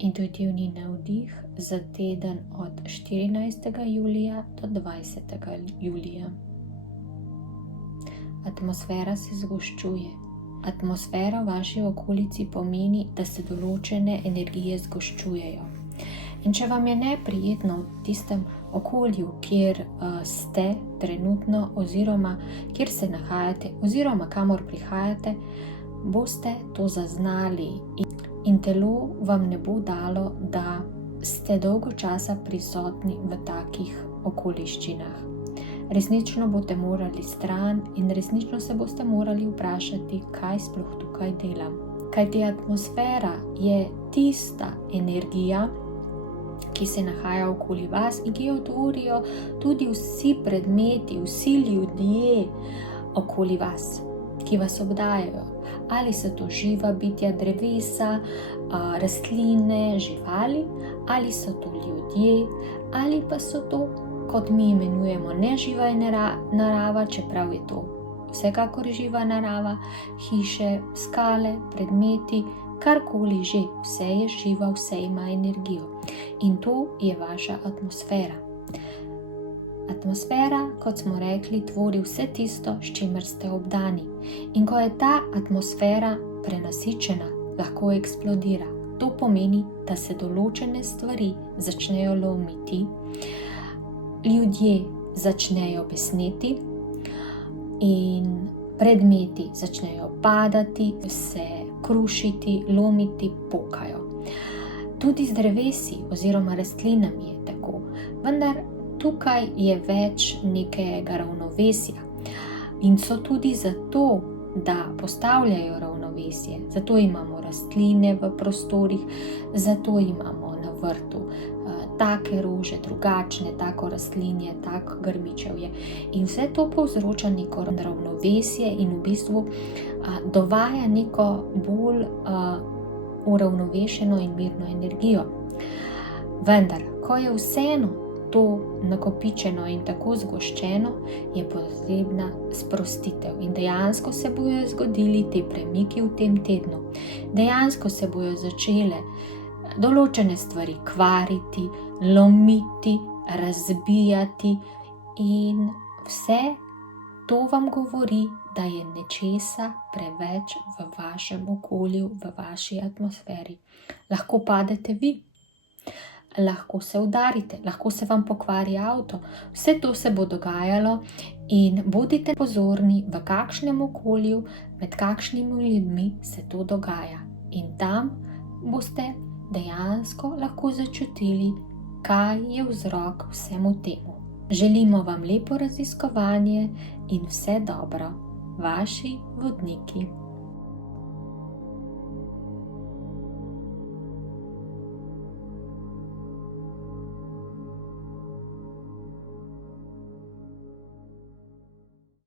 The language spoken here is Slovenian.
Intuitivni navdih za teden od 14. julija do 20. julija. Atmosfera se zgoščuje. Atmosfera v vaši okolici pomeni, da se določene energije zgoščujejo. In če vam je neprijetno v tistem okolju, kjer ste trenutno, oziroma kjer se nahajate, oziroma kamor prihajate, boste to zaznali in telo vam ne bo dalo, da ste dolgo časa prisotni v takih okoliščinah. Resnično boste morali stran in resnično se boste morali vprašati, kaj sploh tukaj delam. Kajti atmosfera je tista energija, ki se nahaja okoli vas in ki jo tvorijo tudi vsi predmeti, vsi ljudje okoli vas, ki vas obdajajo. Ali so to živa bitja, drevesa, rastline, živali, ali so to ljudje, ali pa so to, kot mi imenujemo, neživa narava, čeprav je to vsekakor živa narava, hiše, skale, predmeti, karkoli že, vse je živa, vse ima energijo. In to je vaša atmosfera. Atmosfera, kot smo rekli, tvori vse tisto, s čimer ste obdani. In ko je ta atmosfera prenasičena, lahko eksplodira. To pomeni, da se določene stvari začnejo lomiti, ljudje začnejo besneti in predmeti začnejo padati, se krušiti, lomiti, pokajo. Tudi z drevesi oziroma rastlinami je tako, vendar tukaj je več nekega ravnovesja in so tudi zato, da postavljajo ravnovesje. Zato imamo rastline v prostorih, zato imamo na vrtu take rože, drugačne, tako rastlinje, tako grmičevje. In vse to povzroča neko ravnovesje in v bistvu dovaja neko bolj uravnovešeno in mirno energijo. Vendar, ko je vseeno to nakopičeno in tako zgoščeno, je potrebna sprostitev. In dejansko se bojo zgodili te premiki v tem tednu. Dejansko se bojo začele določene stvari kvariti, lomiti, razbijati in vse to vam govori, da je nečesa preveč v vašem okolju, v vaši atmosferi. Lahko padete vi, lahko se udarite, lahko se vam pokvari avto. Vse to se bo dogajalo in bodite pozorni, v kakšnem okolju, med kakšnimi ljudmi se to dogaja. In tam boste dejansko lahko začutili, kaj je vzrok vsemu temu. Želimo vam lepo raziskovanje in vse dobro, vaši vodniki.